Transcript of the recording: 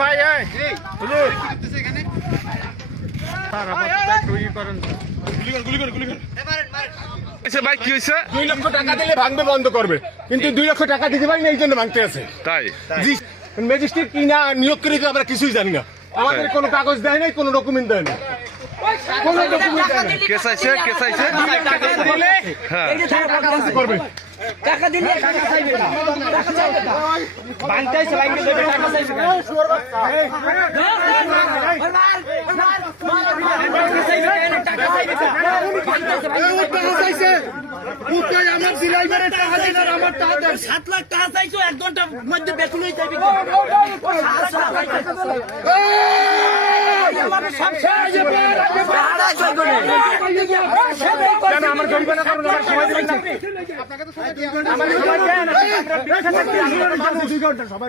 ভাই ভাই কি হয়েছে? 2 লক্ষ টাকা দিলে ভাঙবে বন্ধ করবে, কিন্তু 2 লক্ষ টাকা দিতে পারি না, এই জন্য ভাঙতে আছে। তাই ম্যাজিস্ট্রেট কি না নিয়োগ করে আমরা কিছুই জানি না, আমাদের কোনো কাগজ দেয় নাই, কোনো ডকুমেন্ট দেয় না, কোনো ডকুমেন্ট দেয় না। কেস আছে হ্যাঁ করবে টাকা দিলে টাকা চাইবে না, টাকা চাইবে না, বানটাইছে বাইকে দেবে, টাকা চাইবে না, টাকা চাইছে উত্তর আমার সিলাই করে টাকা দিলে আমার টাকা 7 লাখ টাকা চাইছো 1 ঘন্টার মধ্যে বেকুল হয়ে যাবে কি আমার সব শেষ কেন আমার জরিমানা করুন, আমার সময় দিবেন না, আপনাকে তো সময় দেন, আমার সময় দেন, আমরা 2 ঘন্টা সবাই